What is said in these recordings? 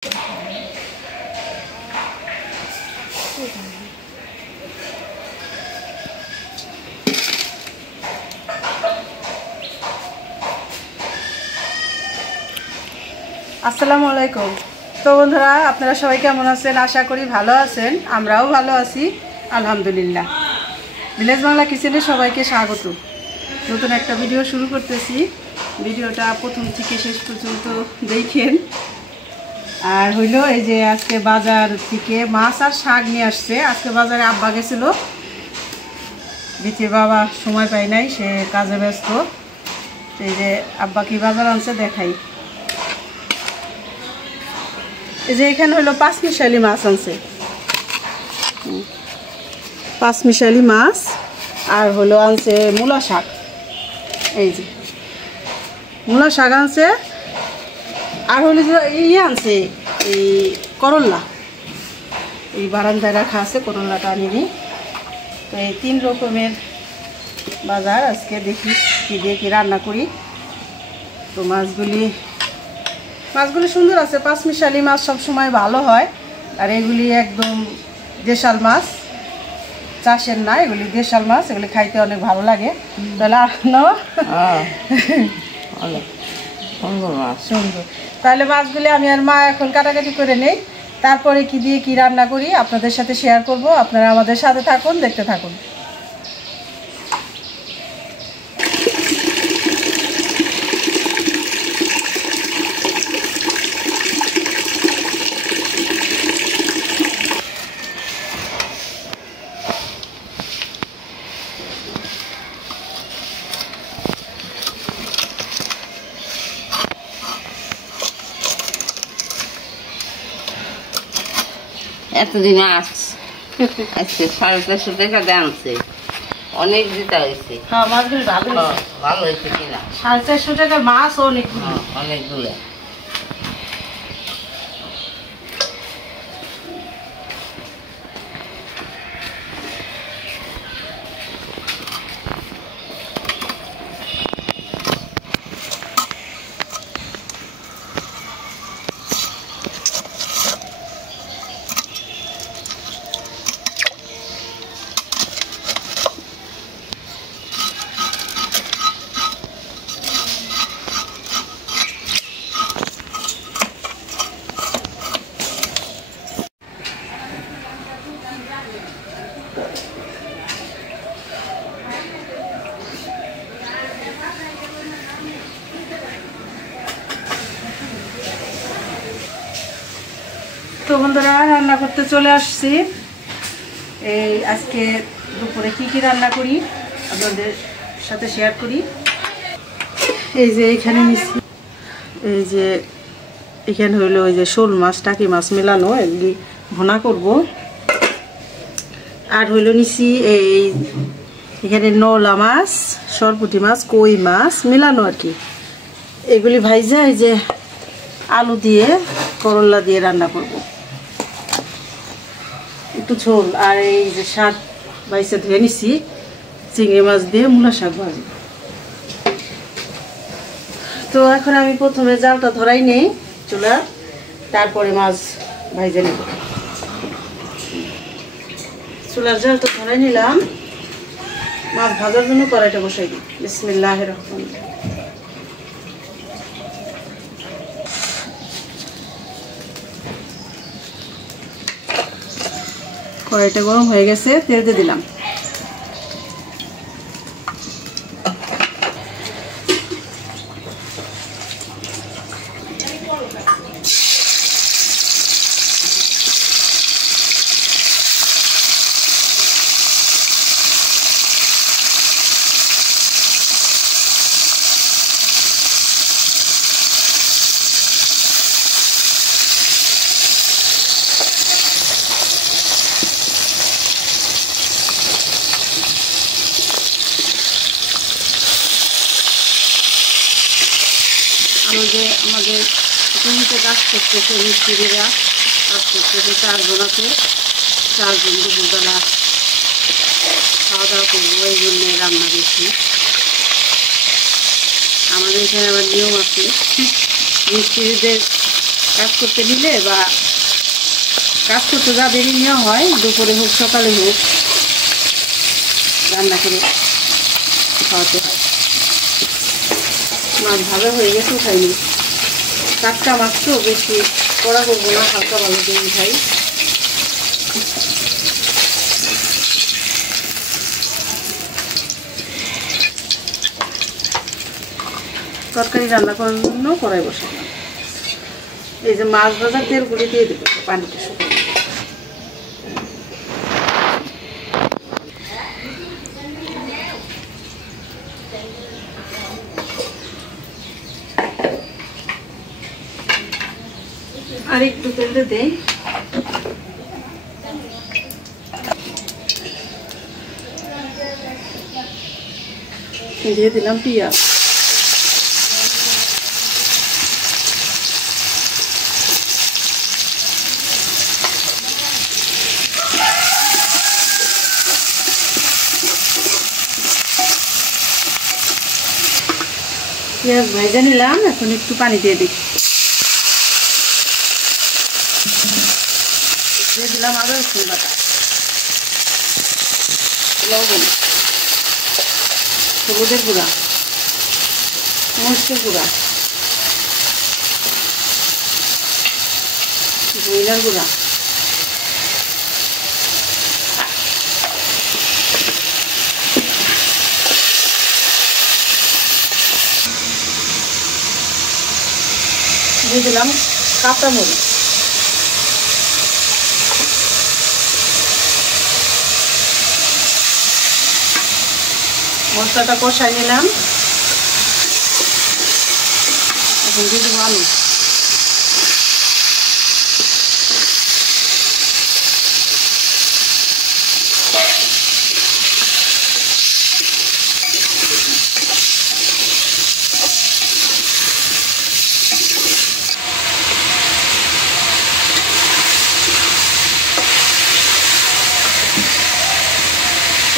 আসসালামু আলাইকুম। তো বন্ধুরা, আপনারা সবাই কেমন আছেন? আশা করি ভালো আছেন। আমরাও ভালো আছি আলহামদুলিল্লাহ। ভিলেজ বাংলা কিচেনে সবাইকে স্বাগত। নতুন একটা ভিডিও শুরু করতেছি। ভিডিওটা প্রথম থেকে শেষ পর্যন্ত দেখেন। আর হইল এই যে আজকে বাজার থেকে মাছ আর শাক নিয়ে আসছে। আজকে বাজারে আব্বা গেছিল, দ্বিতীয় বাবা সময় পায় নাই, সে কাজে ব্যস্ত। এই যে আব্বা কি বাজার আনছে দেখাই। এই যে এখানে হলো পাঁচমিশালি মাছ আনছে, পাঁচমিশালি মাছ। আর হলো আনছে মূলা শাক। এই যে মূলা শাক আনছে। আর হলো যে আনছে এই করল্লা, এই বারান্দায় রাখা আছে, করল্লাটা আনিনি। তো এই 3 রকমের বাজার। আজকে দেখি কি দিয়ে কি রান্না করি। তো মাছগুলি সুন্দর আছে। পাঁচমিশালি মাছ সবসময় ভালো হয়। আর এগুলি একদম দেশাল মাছ, চাষের না, এগুলি দেশাল মাছ। এগুলি খাইতে অনেক ভালো লাগে। তাহলে সুন্দর। তাহলে মাছগুলি আমি আর মা এখন কাটাকাটি করে নেই, তারপরে কি দিয়ে কি রান্না করি আপনাদের সাথে শেয়ার করব। আপনারা আমাদের সাথে থাকুন, দেখতে থাকুন। এতদিন আজকে 450 টাকা দামছে, অনেক দিতে হয়েছে। হ্যাঁ, মাছগুলি ভালো হয়েছে কিনা। 450 টাকার মাছ অনেকগুলো। তো বন্ধুরা, রান্না করতে চলে আসছি। এই আজকে দুপুরে কি কি রান্না করি আপনাদের সাথে শেয়ার করি। এই যে এখানে নিচ্ছি, এই যে এখানে হইলো ওই যে শোল মাছ, টাকি মাছ মেলানো, এগুলি ভুনা করব। আর হইলো নিচ্ছি এই এখানে নলা মাছ, সরপুঁটি মাছ, কই মাছ মেলানো আর কি। এগুলি ভাইজা এই যে আলু দিয়ে করলা দিয়ে রান্না করব, একটু ঝোল। আর এই যে শাক বাইসে ধুয়ে নিচ্ছি, চিংড়ি মাছ দিয়ে মূলা শাক ভাজি। তো এখন আমি প্রথমে জালটা ধরাই নেই চুলা, তারপরে মাছ ভাইজে নেব। চুলার জালটা ধরাই নিলাম, মাছ ভাজার জন্য কড়াইটা বসাই দিই। বিসমিল্লাহির রহমানির রহিম। কড়াইটা গরম হয়ে গেছে, তেল দিয়ে দিলাম। আমাদের জমিতে কাজ করতেছে, মিস্ত্রিরা কাজ করতেছে। 4 জন আছে, 4 জন দুপুরবেলা খাওয়া দাওয়া করবো, এই জন্য রান্না বেশি। আমাদের এখানে আবার নিয়ম আছে, মিস্ত্রিদের কাজ করতে দিলে বা কাজ করতে যা দেরি নেওয়া হয়, দুপুরে হোক সকালে হোক রান্না করে খাওয়াতে হয়। মাছ ভালো হয়ে গেছে, খাইনি। টাটকা মাছ তো বেশি কড়া করবো না, হালকা ভালো দিয়ে খাই। তরকারি রান্না করার জন্য কড়াই বসালাম। এই যে মাছ ভাজার তেলগুলি দিয়ে দেবো, পানিটা শুকানো। আর একটু তেল দেই। দিয়ে দিলাম পেঁয়াজ। পেঁয়াজ ভেজে নিলাম, এখন একটু পানি দিয়ে দিই। দিয়ে দিলাম আদা রসুন বাটা, লবণ, হলুদের গুঁড়া, মরিচের গুঁড়া, জিরার গুঁড়া, দিয়ে দিলাম কাঁচামরিচ, মশলাটা কষাই নিলাম। এখন দিয়ে দেবো আলু।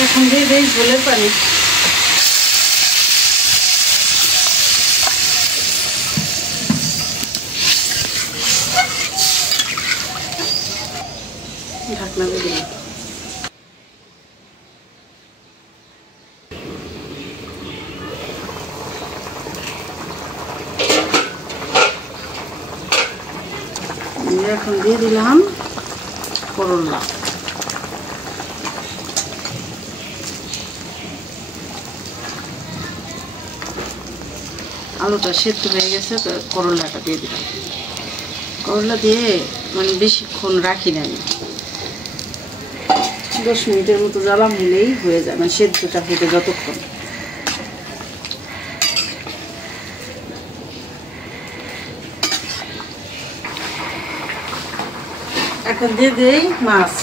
এখন দিয়ে দিই ঝোলের পানি। ঢাকনা দিয়ে দিলাম। এখন দিয়ে দিলাম করলা। আলুটা সেদ্ধ হয়ে গেছে, তো করলাটা দিয়ে দিলাম। করলা দিয়ে মানে বেশিক্ষণ রাখি না আমি, 10 মিনিটের মতো জ্বালাম হলেই হয়ে যায়, মানে সেদ্ধটা হতে যতক্ষণ। এখন দিয়ে দেই মাছ।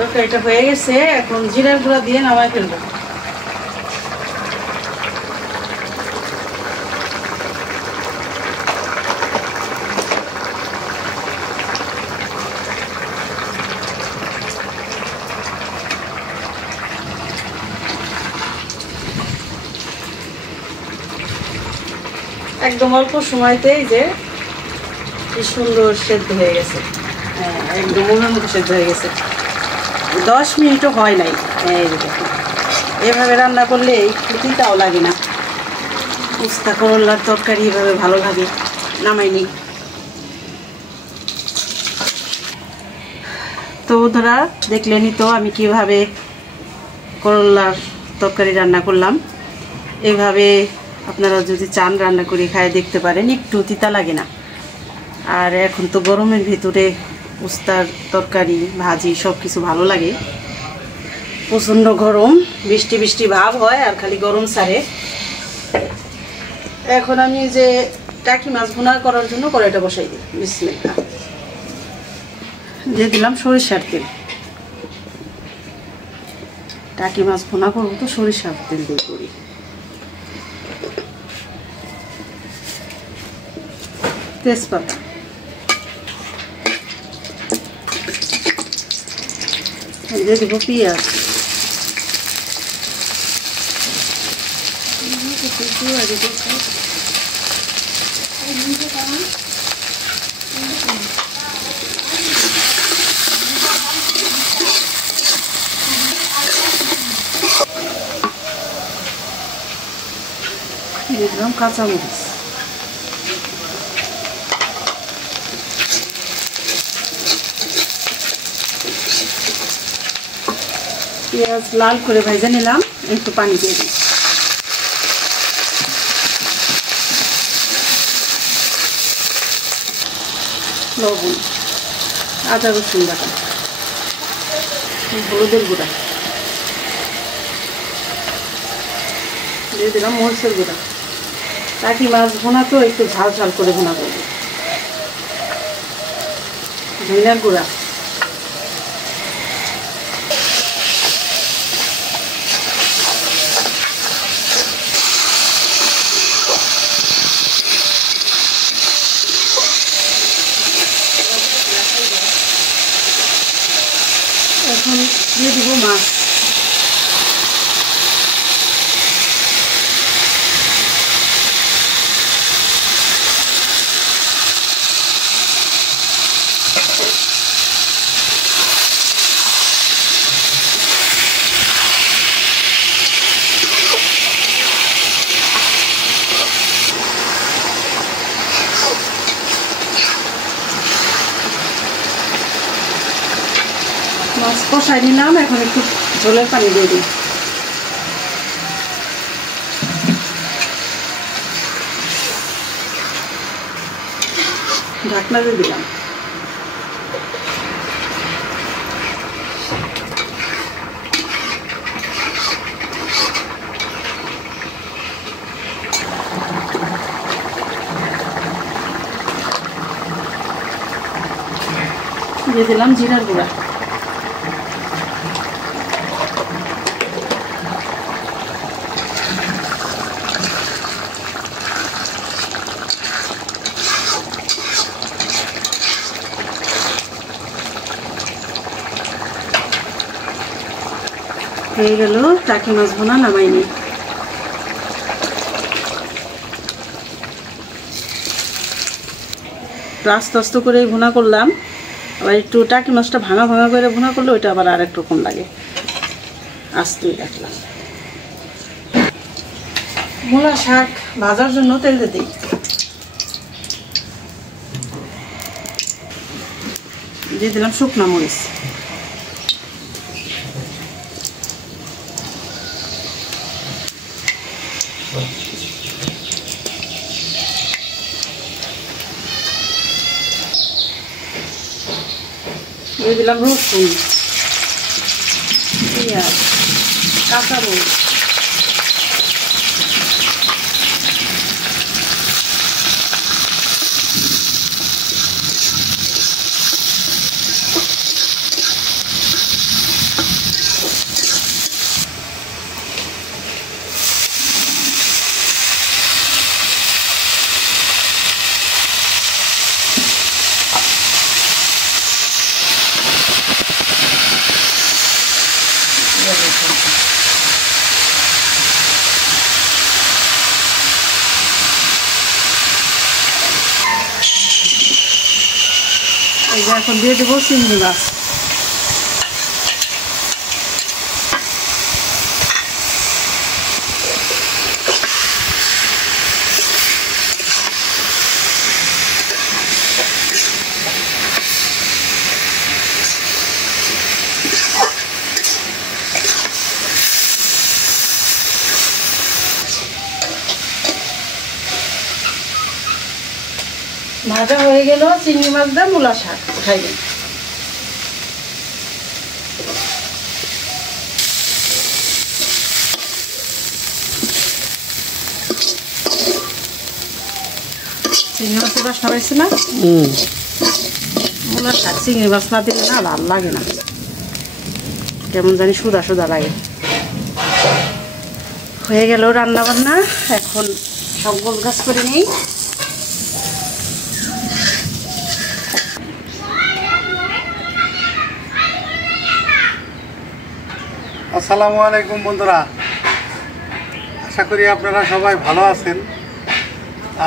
তরকারিটা হয়ে গেছে, এখন জিরার গুঁড়া দিয়ে নামাই ফেলবো। একদম অল্প সময়তেই যে কি সুন্দর সেদ্ধ হয়ে গেছে, একদম মনের মতো সেদ্ধ হয়ে গেছে। 10 মিনিটও হয় নাই। এভাবে রান্না করলে ক্ষতিটাও লাগে না। উস্তা করলার তরকারি এভাবে ভালোভাবে নামাইনি। তো বন্ধুরা দেখলেনই তো আমি কিভাবে করলার তরকারি রান্না করলাম। এইভাবে আপনারা যদি চান রান্না করে খায় দেখতে পারেন, একটু তিতা লাগে না। আর এখন তো গরমের ভিতরে উস্তার তরকারি ভাজি সব কিছু ভালো লাগে। প্রচণ্ড গরম, বৃষ্টি বৃষ্টি ভাব হয় আর খালি গরম ছাড়ে। এখন আমি যে টাকি মাছ ভুনা করার জন্য কড়াইটা বসাই দিই। বিসমিল্লাহ। দিয়ে দিলাম সরিষার তেল। টাকি মাছ ভুনা করবো তো সরিষার তেল দিয়ে করি। তেজপাতা, দিয়ে দেবো পেঁয়াজ, দিয়ে দিলাম কাঁচামরিচ, পেঁয়াজ লাল করে ভেজে নিলাম, একটু পানি দিয়ে দিই। লবণ, আদা রসুন বাটা, হলুদের গুঁড়া, দিয়ে দিলাম মরিচের গুঁড়া। টাকি মাছ ভুনা তো একটু ঝাল ঝাল করে ভুনা করবো। ধনিয়ার গুঁড়া, এখন দিয়ে দিব মাছ। মাছ কষাই নিলাম, এখন একটু ঝোলের পানি দিয়ে দিই। ঢাকনা দিয়ে দিলাম। দিয়ে দিলাম জিরার গুঁড়া, হয়ে গেল টাকি মাছ ভুনা, নামাইনি। আস্তে আস্তে করে ভুনা করলাম। আবার একটু টাকি মাছটা ভাঙা ভাঙা করে ভুনা করলে ওইটা আবার আরেক রকম লাগে। আস্তেই রাখলাম। মূলা শাক ভাজার জন্য তেল দিয়ে দিই। দিয়ে দিলাম শুকনো মরিচ, দিয়ে দিলাম রসুন, পেঁয়াজ, কাঁচামরিচ, এখন দিয়ে দেবো চিংড়ি মাছ। ভাজা হয়ে গেল চিংড়ি মাছ দিয়ে মূলা শাক উঠাই দিই। চিংড়ি মাছের বাসনা পাইছি না? মূলার শাক চিংড়ি মাছ না দিলে না ভালো লাগে না, কেমন জানি সুদা সুদা লাগে। হয়ে গেল রান্না বান্না, এখন সব গোল গাছ করে নেই। আসসালামু আলাইকুম বন্ধুরা, আশা করি আপনারা সবাই ভালো আছেন।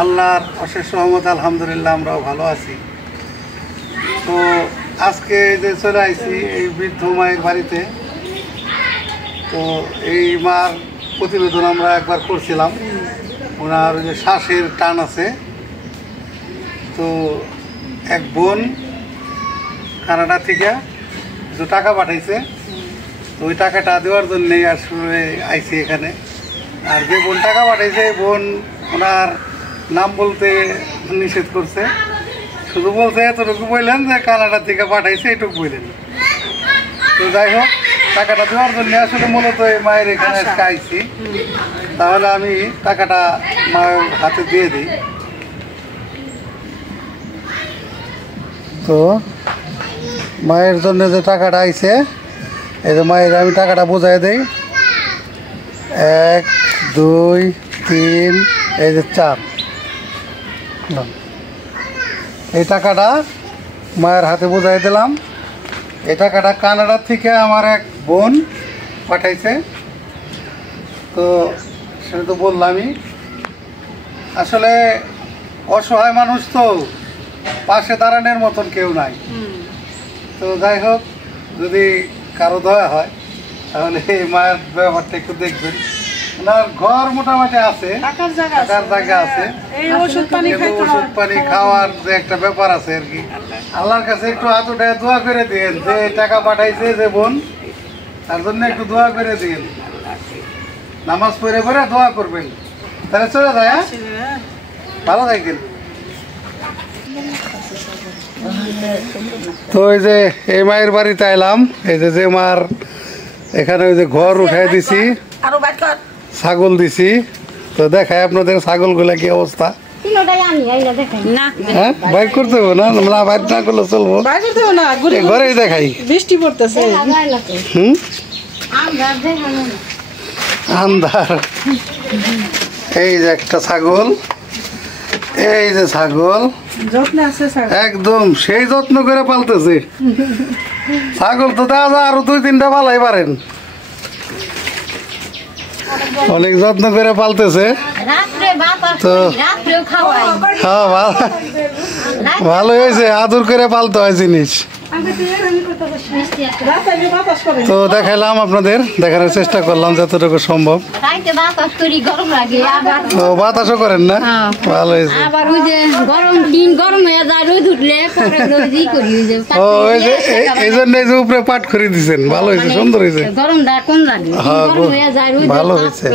আল্লাহর অশেষ রহমত, আলহামদুলিল্লাহ আমরাও ভালো আছি। তো আজকে যে চলে আসছি এই বৃদ্ধ মায়ের বাড়িতে, তো এই মার প্রতিবেদন আমরা একবার করছিলাম। ওনার যে শ্বাসের টান আছে, তো এক বোন কানাডা থেকে যে টাকা পাঠাইছে, তো ওই টাকাটা দেওয়ার জন্যেই আসলে আইসি এখানে। আর যে বোন টাকা পাঠাইছে এই বোন ওনার নাম বলতে নিষেধ করছে, শুধু বলছে এতটুকু বললেন যে কানাডা থেকে পাঠাইছে, এটুকু বললেন। তো যাই হোক, টাকাটা দেওয়ার জন্য আসলে মূলত এই মায়ের এখানে আইসি। তাহলে আমি টাকাটা মায়ের হাতে দিয়ে দিই। তো মায়ের জন্য যে টাকাটা আইছে, এই যে মায়ের আমি টাকাটা বোঝাই দিই। 1 2 3 এই যে 4, এই টাকাটা মায়ের হাতে বোঝাই দিলাম। এই টাকাটা কানাডা থেকে আমার এক বোন পাঠাইছে। তো সেটা তো বললামই, আসলে অসহায় মানুষ, তো পাশে দাঁড়ানোর মতন কেউ নাই। তো যাই হোক, যদি কারো দয়া হয় তাহলে এই মায়ের ব্যাপারটা একটু দেখবেন। ওনার ঘর মোটামুটি আছে, থাকার জায়গা আছে, ওষুধ পানি খাওয়ার যে একটা ব্যাপার আছে আর কি। আল্লাহর কাছে একটু হাত উঠায় দোয়া করে দিন, যে টাকা পাঠাইছে যে বোন, তার জন্য একটু দোয়া করে দিন। নামাজ পড়ে পড়ে দোয়া করবেন, তাহলে চলে যায়। ভালো থাকেন। তো এই যে এই মায়ের বাড়িতে এলাম, এই যে মার এখানে ওই যে ঘর উঠাই দিছি, ছাগল দিছি। তো দেখায় আপনাদের ছাগলগুলা কি অবস্থা। হ্যাঁ, বাইর করতে হবে না, বাইর না করলে চলবো, ঘরেই দেখাই। বৃষ্টি পড়তেছে, আন্ধার। এই যে একটা ছাগল, এই যে ছাগল একদম সেই যত্ন করে পালতেছে। ছাগল তো দাদা আরো 2-3টা পালাই পারেন, অনেক যত্ন করে পালতেছে। তো হ্যাঁ, ভালো হয়েছে, আদর করে পালতে হয় জিনিস। তো দেখাইলাম আপনাদের, দেখানোর চেষ্টা করলাম যতটুকু সম্ভব। ও বাতাসও করেন না, ভালো হয়েছে। ও এই জন্য এই যে উপরে পাট করে দিচ্ছেন, ভালো হয়েছে, সুন্দর হয়েছে। হ্যাঁ, ভালো হয়েছে।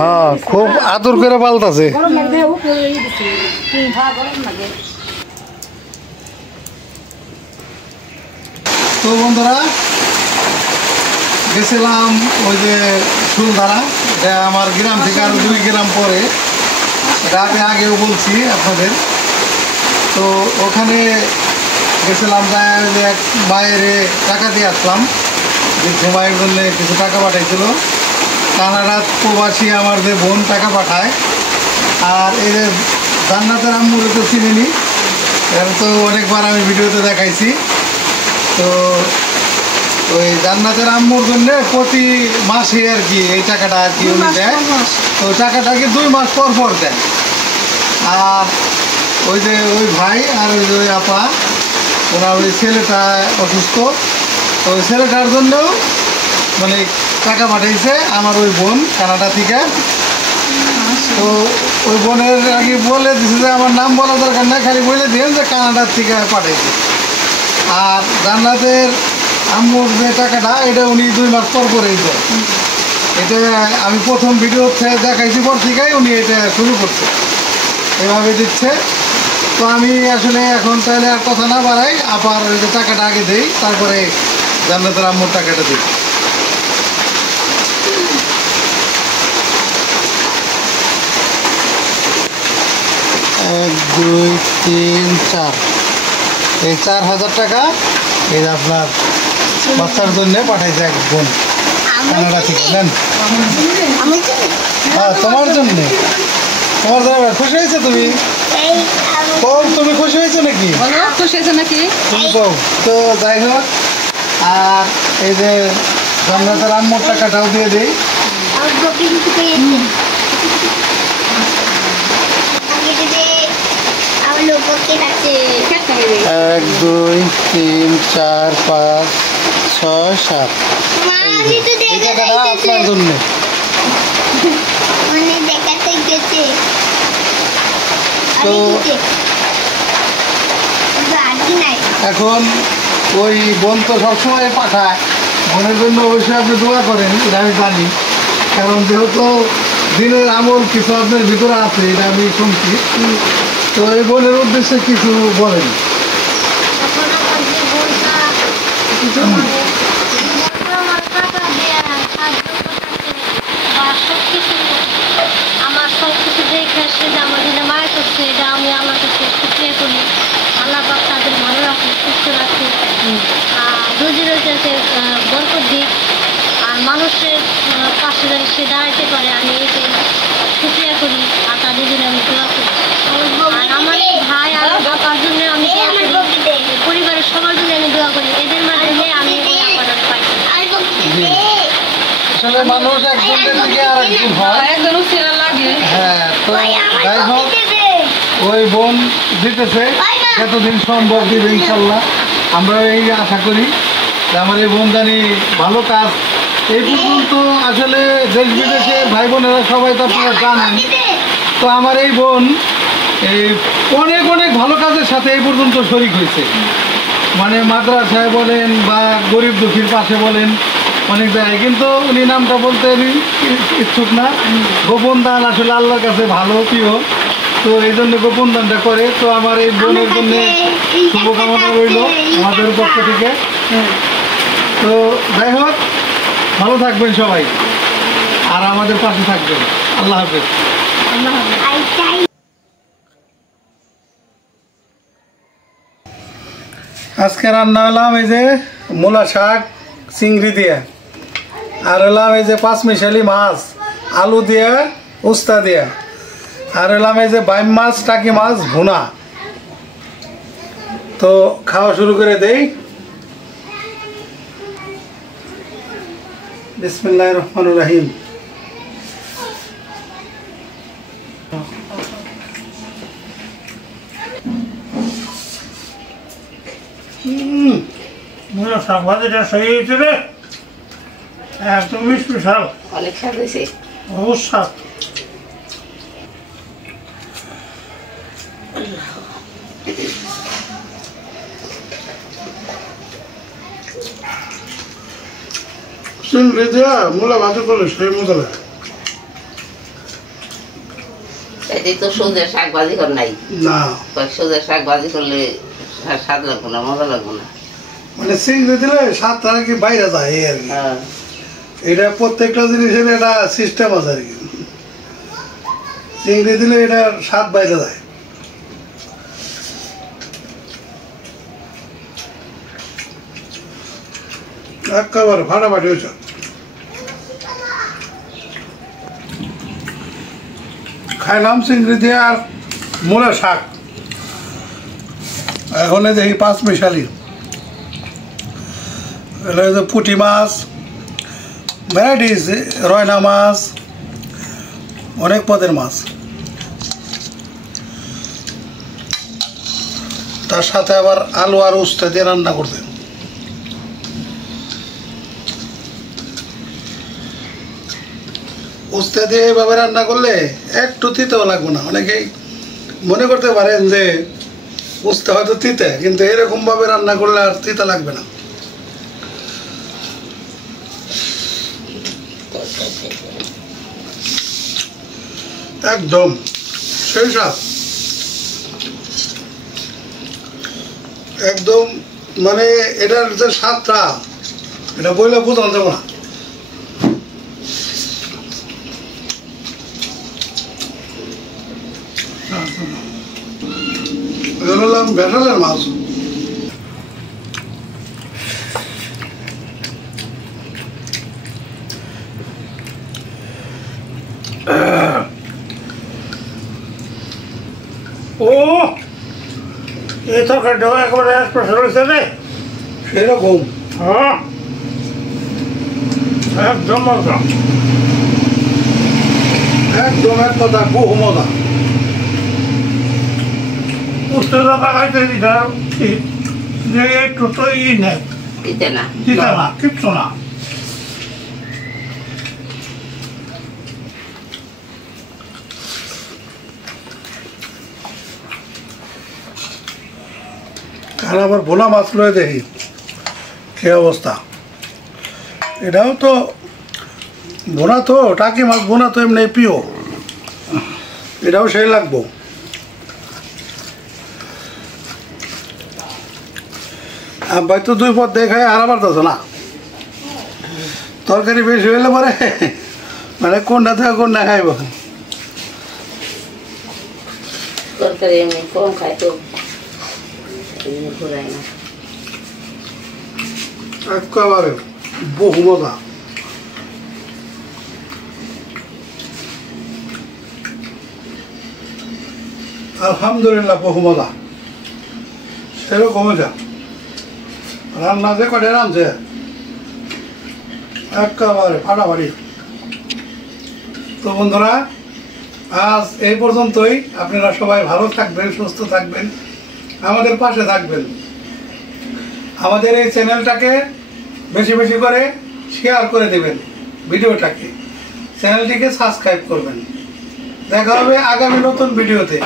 হ্যাঁ, খুব আদর করে পালতাছে। তো বন্ধুরা, গেছিলাম ওই যে ফুলধারা, এটা আমার গ্রাম থেকে আরো 2 গ্রাম পরে, এটা আমি আগেও বলছি আপনাদের। তো ওখানে গেছিলাম, যে এক মায়ের টাকা দিয়ে আসলাম, যে মায়ের জন্য কিছু টাকা পাঠাইছিল। কানাডা প্রবাসী আমার যে বোন টাকা পাঠায়। আর এই যে জান্নাতের আম্মুর তো চিনিনি, এটা তো অনেকবার আমি ভিডিওতে দেখাইছি। তো ওই জান্নাতের আম্মুর জন্য প্রতি মাসে আর কি এই টাকাটা আর কি উনি দেয়। তো টাকাটাকে 2 মাস পর পর দেয়। আর ওই যে ওই ভাই আর ওই যে ওই আপা, ওরা ওই ছেলেটা অসুস্থ, তো ওই ছেলেটার জন্যও মানে টাকা পাঠাইছে আমার ওই বোন কানাডা থেকে। তো ওই বোনের আগে বলে দিছে যে আমার নাম বলা দরকার না, খালি বলে দিন যে কানাডার থেকে পাঠাইছে। আর জান্নাতের আম্মুর যে টাকাটা, এটা উনি 2 মাস পর করেই দেয়। এটা আমি প্রথম ভিডিওতে দেখাইছি, পর থেকেই উনি এটা শুরু করছে, এভাবে দিচ্ছে। তো আমি আসলে এখন তাহলে আর কথা না বাড়াই, আবার ওই যে টাকাটা আগে দেই, তারপরে জান্নাতের আম্মুর টাকাটা দিই। 2 3 4 এই 4000 টাকা এই যে আপনার বাচ্চার জন্য পাঠাইছে এক বোন কানাডা থেকে নেন। হ্যাঁ তোমার জন্য, তোমার জন্য খুশি হয়েছে তুমি? কম তুমি খুশি হয়েছো নাকি? খুশি হয়েছে নাকি? তুমি কম তো যাই হোক। আর এই যে জান্নাতের আম্মুর টাকাটাও দিয়ে দিই। 1 2 3 4 5 6 7 এই টাকাটা আপনার জন্য। তো এখন ওই বোন তো সবসময় পাঠায়, বোনের জন্য অবশ্যই আপনি দোয়া করেন, এটা আমি জানি। কারণ যেহেতু দিনের আমল কিছু আপনার ভিতরে আছে, এটা আমি শুনছি। তো এই বোনের উদ্দেশ্যে কিছু বলেন। আমার সব কিছু দেখে আসছে যে আমার জন্য মায়া করছে, এটা আমি আমার কাছে শুক্রিয়া করি। আল্লাহ পাক তাদের ভালো রাখুন, সুস্থ রাখুন, রোজি রোজাতে বরকত দিক, আর মানুষের পাশে যেন সে দাঁড়াইতে পারে, আমি এতে শুক্রিয়া করি। আর তাদের জন্য আমি দোয়া করি। আর আমার ভাই আর বাবার জন্য আমি দোয়া করি, পরিবারের সবার জন্য আমি দোয়া করি। এদের মাধ্যমে আমি ওই আপাতত পাই। আসলে মানুষ একজনের থেকে আরেকজন হয়। হ্যাঁ, তো যাই হোক ওই বোন দিতেছে, যতদিন সম্ভব দিবে ইনশাল্লাহ। আমরা এই আশা করি যে আমার এই বোন জানি ভালো কাজ। এই পর্যন্ত আসলে দেশ বিদেশে ভাই বোনেরা সবাই তো আপনারা জানেন। তো আমার এই বোন এই অনেক অনেক ভালো কাজের সাথে এই পর্যন্ত শরিক হয়েছে। মানে মাদ্রাসায় বলেন বা গরিব দুঃখীর পাশে বলেন, অনেক জায়গায়। কিন্তু উনি নামটা বলতে ইচ্ছুক না। গোপন দান আসলে আল্লাহর কাছে ভালো প্রিয়, তো এই জন্য গোপন দানটা করে। তো আমার এই বোনের জন্য শুভকামনা রইল আমাদের পক্ষ থেকে। তো যাই হোক, ভালো থাকবেন সবাই, আর আমাদের পাশে থাকবেন। আল্লাহ হাফেজ। আজকে রান্না হলাম এই যে মূলা শাক চিংড়ি দিয়ে, আর হলাম এই যে পাঁচমিশালি মাছ আলু দিয়ে উস্তা দিয়ে, আর হলাম এই যে বাইম মাছ টাকি মাছ ভুনা। তো খাওয়া শুরু করে দেই। বিসমিল্লাহির রহমানির রহিম। মূলা শাক ভাজিটা সেই হয়েছে রে, একদম স্পেশাল, অনেক স্বাদ হয়েছে। বহুত স্বাদ। চিংড়ি দিয়া মূলা ভাজি করলে সেই মজা লাগে। এটাই তো সোজা শাক ভাজি কর নাই, না সোজা শাক ভাজি করলে স্বাদ লাগবো না, মজা লাগবো না। মানে চিংড়ি দিলে স্বাদটা নাকি বাইরে যায় এই আর কি। হ্যাঁ, এটা প্রত্যেকটা জিনিসের একটা সিস্টেম আছে আর কি। চিংড়ি দিলে এটার স্বাদ বাইরে যায়। একেবারে ফাটাফাটি হয়েছে। খাইলাম চিংড়ি দিয়ে আর মূলা শাক। এখন দেখি পাঁচমিশালি, এটা হচ্ছে পুঁটি মাছ, ভ্যারাইটিস, রয়না মাছ, অনেক পদের মাছ। তার সাথে আবার আলু আর উস্তা দিয়ে রান্না করতে। উস্তা দিয়ে এভাবে রান্না করলে একটু তিতেও লাগবে না। অনেকেই মনে করতে পারেন যে উস্তা হয়তো তিতে, কিন্তু এরকমভাবে রান্না করলে আর তিতা লাগবে না। একদম সেই স্বাদ, একদম মানে এটার যে স্বাদটা এটা বইলে বোঝানো যাবে না। ধরলাম ভেটালের মাছ। ও এই তরকারিটাও একেবারে স্পেশাল হয়েছে রে। সেরকম হ্যাঁ একদম মজা। একদম এক কথা বহু মজা। উস্তেদা খাইতে দিটা যে একটু তো নেই দিতে না দিতে না কিচ্ছু না। আর আবার ভোলা মাছ লয়ে দেখি কি অবস্থা। এটাও তো বোনা, তো টাকি মাছ বোনা তো এমনি প্রিয়, এটাও সেই লাগবো। ভাই তো দুই পথ দেখায় আর আবার তো না, তরকারি বেশি হইলে পরে মানে কোনটা থেকে কোনটা খাইব। তরকারি এমনি কম খাই তো ঘুরাই না। একেবারে বহু মজা। আলহামদুলিল্লাহ বহু মজা, সেরকম মজা। রান্না যে কটে রাঁধছে একেবারে ফাটাফাটি। তো বন্ধুরা, আজ এই পর্যন্তই। আপনারা সবাই ভালো থাকবেন, সুস্থ থাকবেন, আমাদের পাশে থাকবেন। আমাদের এই চ্যানেলটাকে বেশি বেশি করে শেয়ার করে দেবেন, ভিডিওটাকে, চ্যানেলটিকে সাবস্ক্রাইব করবেন। দেখা হবে আগামী নতুন ভিডিওতে।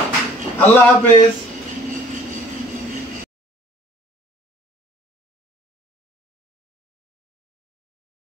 আল্লাহ হাফেজ।